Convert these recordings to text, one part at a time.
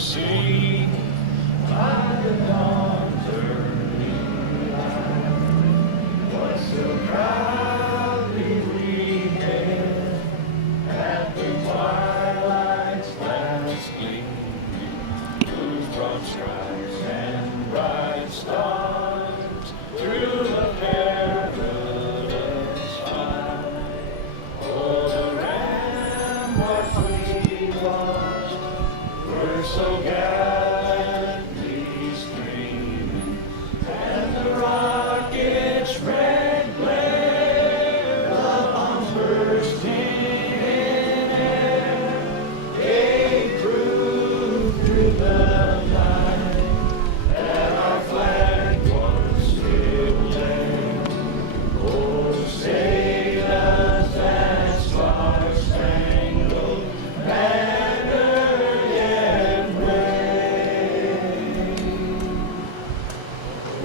sing by the dawn's early light. What so proudly we hailed at the twilight's last gleaming, whose broad stripes and bright stars through the perilous fight. Oh, the ramparts we watched were so gallantly streaming, and the rocket's red glare, the bombs bursting in air, gave proof through the night that our flag was still there. Oh, sailors, that star-spangled banner yet wave.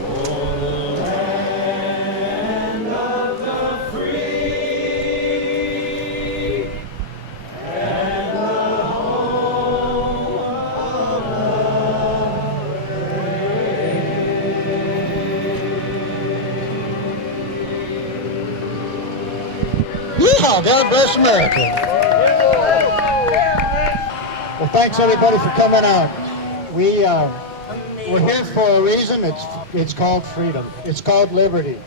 Oh, the land of the free and the home of the Yeehaw! God bless America. Well, thanks everybody for coming out. We're here for a reason. It's called freedom. It's called liberty.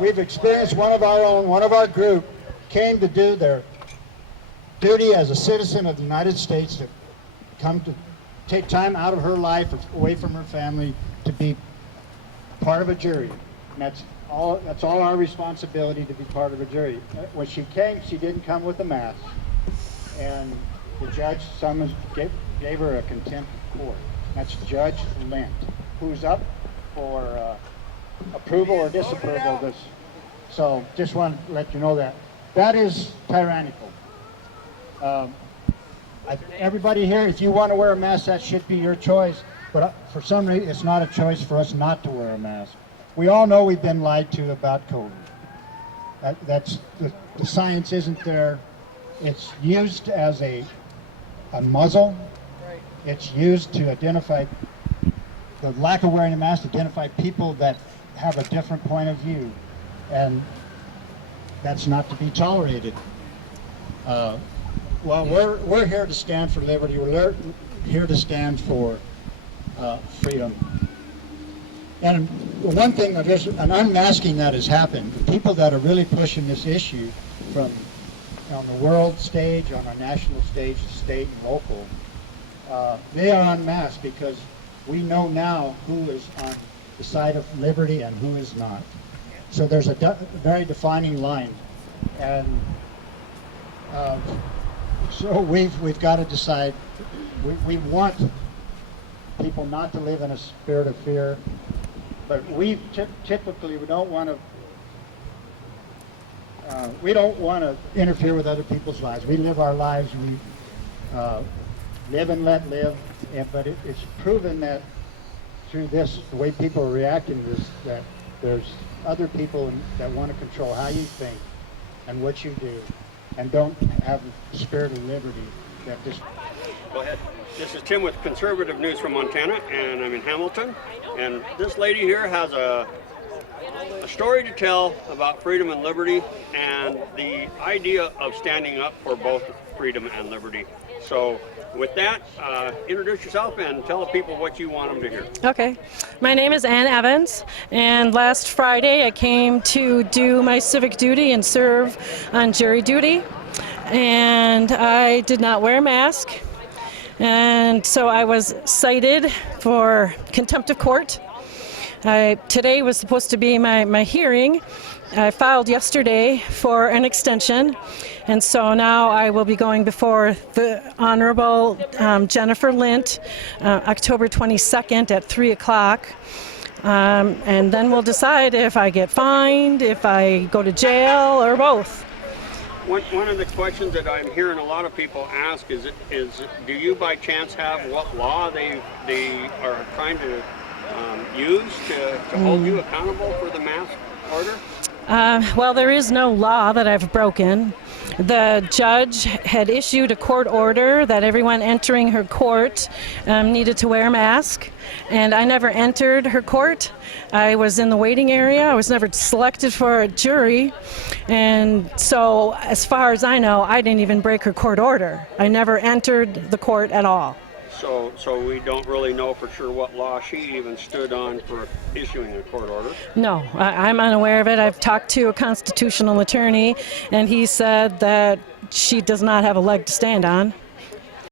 We've experienced one of our own, one of our group came to do their duty as a citizen of the United States, to come to take time out of her life, away from her family, to be part of a jury. And that's all our responsibility, to be part of a jury. When she came, she didn't come with a mask, and the judge gave her a contempt of court. That's Judge Lint, who's up for approval or disapproval of this. So just want to let you know that. That is tyrannical. Everybody here, if you want to wear a mask, that should be your choice. But for some reason, it's not a choice for us not to wear a mask. We all know we've been lied to about COVID. The science isn't there. It's used as a muzzle. It's used to identify, the lack of wearing a mask, identify people that have a different point of view. And that's not to be tolerated. Well, we're here to stand for liberty. We're here to stand for freedom. And one thing, an unmasking that has happened, the people that are really pushing this issue from on the world stage, on our national stage, state and local, they are unmasked because we know now who is on the side of liberty and who is not. So there's a very defining line, and so we've got to decide. We want people not to live in a spirit of fear, but typically we don't want to interfere with other people's lives. We live our lives. We live and let live. But it's proven that through this, the way people are reacting to this, that there's other people that want to control how you think and what you do, and don't have the spirit of liberty that this. Go ahead. This is Tim with Conservative News from Montana, and I'm in Hamilton. And this lady here has a story to tell about freedom and liberty, and the idea of standing up for both freedom and liberty. So with that, introduce yourself and tell the people what you want them to hear. Okay. My name is Ann Evans, and last Friday I came to do my civic duty and serve on jury duty, and I did not wear a mask, and so I was cited for contempt of court. Today was supposed to be my hearing. I filed yesterday for an extension, and so now I will be going before the Honorable Jennifer Lint, October 22nd at 3 o'clock. And then we'll decide if I get fined, if I go to jail, or both. One of the questions that I'm hearing a lot of people ask is do you by chance have what law they are trying to use to hold you accountable for the mask order? Well, there is no law that I've broken. The judge had issued a court order that everyone entering her court needed to wear a mask, and I never entered her court. I was in the waiting area. I was never selected for a jury, and so as far as I know, I didn't even break her court order. I never entered the court at all. So we don't really know for sure what law she even stood on for issuing a court order? No, I'm unaware of it. I've talked to a constitutional attorney, and he said that she does not have a leg to stand on.